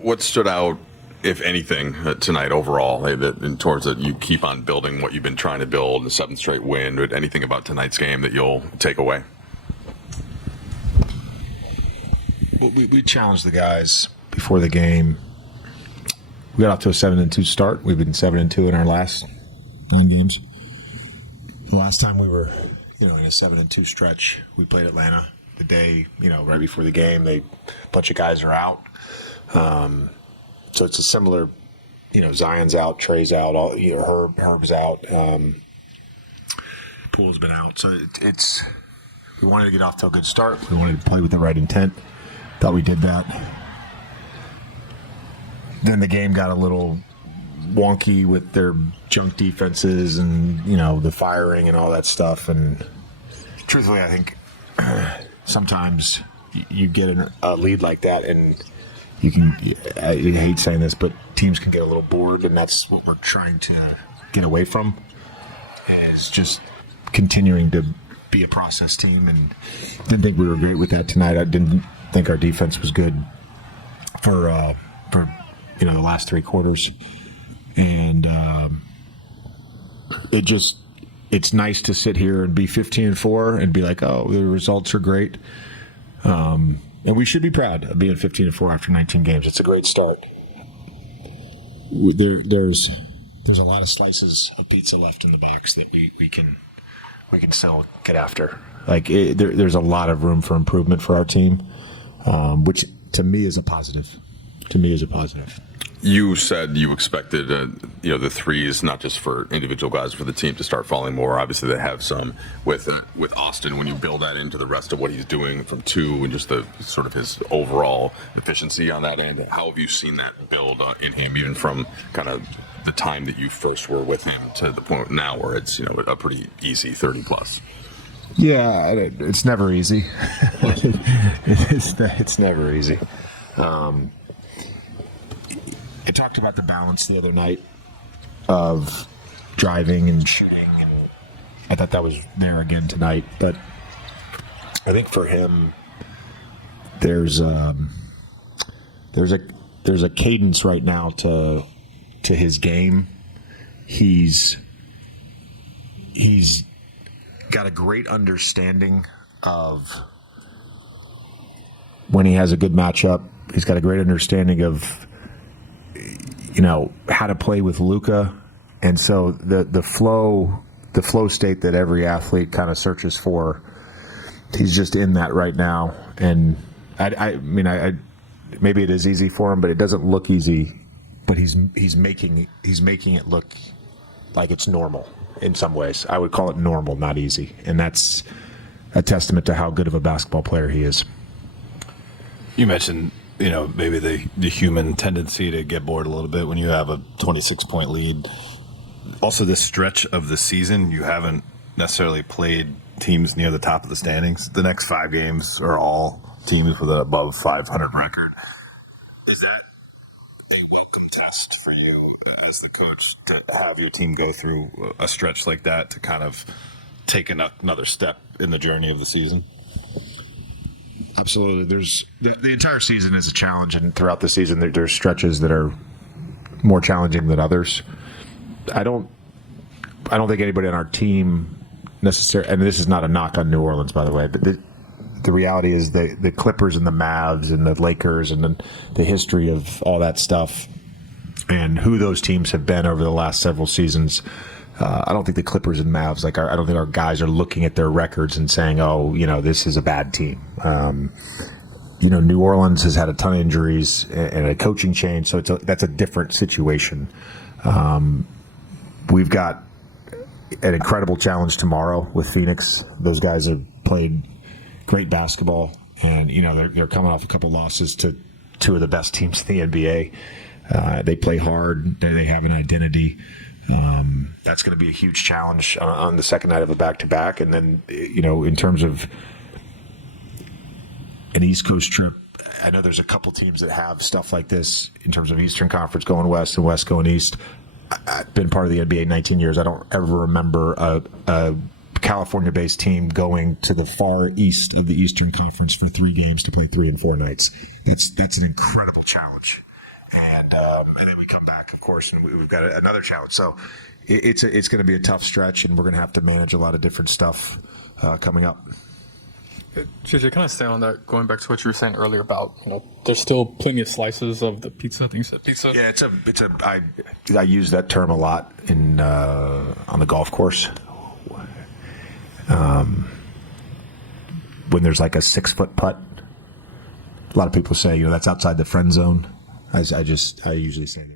What stood out, if anything, tonight overall, in terms that you keep on building what you've been trying to build, the seventh straight win, or anything about tonight's game that you'll take away? Well, we challenged the guys before the game. We got off to a 7-2 start. We've been 7-2 in our last 9 games. The last time we were, in a 7-2 stretch, we played Atlanta the day, right before the game. A bunch of guys are out. So it's a similar, Zion's out, Trey's out, Herb's out, Poole's been out. So we wanted to get off to a good start. We wanted to play with the right intent. Thought we did that. Then the game got a little wonky with their junk defenses and, the firing and all that stuff. And truthfully, I think sometimes you get a lead like that and I hate saying this, but teams can get a little bored, and that's what we're trying to get away from, is just continuing to be a process team. And didn't think we were great with that tonight. I didn't think our defense was good for the last 3 quarters. And it's nice to sit here and be 15-4 and be like, oh, the results are great. And we should be proud of being 15-4 after 19 games. It's a great start. There's a lot of slices of pizza left in the box that we can still get after. There's a lot of room for improvement for our team, which to me is a positive. You said you expected, the threes, not just for individual guys, for the team to start falling more. Obviously, they have some with Austin. When you build that into the rest of what he's doing from 2 and just the sort of his overall efficiency on that end, how have you seen that build in him, even from kind of the time that you first were with him to the point now where it's a pretty easy 30 plus? Yeah, it's never easy. It's never easy. I talked about the balance the other night of driving and shooting, and I thought that was there again tonight. But I think for him, there's a cadence right now to his game. He's got a great understanding of when he has a good matchup. He's got a great understanding of how to play with Luka, and so the flow state that every athlete kind of searches for, he's just in that right now. And I maybe it is easy for him, but it doesn't look easy. But he's making it look like it's normal in some ways. I would call it normal, not easy, and that's a testament to how good of a basketball player he is. You mentioned, maybe the human tendency to get bored a little bit when you have a 26-point lead. Also, this stretch of the season, you haven't necessarily played teams near the top of the standings. The next 5 games are all teams with an above 500 record. Is that a welcome test for you as the coach to have your team go through a stretch like that to kind of take another step in the journey of the season? Absolutely. There's the entire season is a challenge, and throughout the season there's stretches that are more challenging than others. I don't think anybody on our team necessarily, and this is not a knock on New Orleans, by the way, but the reality is the Clippers and the Mavs and the Lakers and the history of all that stuff and who those teams have been over the last several seasons. I don't think the Clippers and Mavs, I don't think our guys are looking at their records and saying, oh, this is a bad team. New Orleans has had a ton of injuries and a coaching change, so that's a different situation. We've got an incredible challenge tomorrow with Phoenix. Those guys have played great basketball, and they're coming off a couple losses to 2 of the best teams in the NBA. They play hard. They have an identity. That's going to be a huge challenge on the second night of a back-to-back. And then, in terms of an East Coast trip, I know there's a couple teams that have stuff like this in terms of Eastern Conference going west and West going east. I've been part of the NBA 19 years. I don't ever remember a California-based team going to the far east of the Eastern Conference for 3 games to play 3 and 4 nights. That's an incredible challenge. and then we come back, of course, and we've got another challenge. So it's going to be a tough stretch, and we're going to have to manage a lot of different stuff coming up. JJ, kind of stay on that, going back to what you were saying earlier about, there's still plenty of slices of the pizza. I think you said pizza. Yeah, I use that term a lot on the golf course. When there's like a 6-foot putt, a lot of people say, that's outside the friend zone. I usually say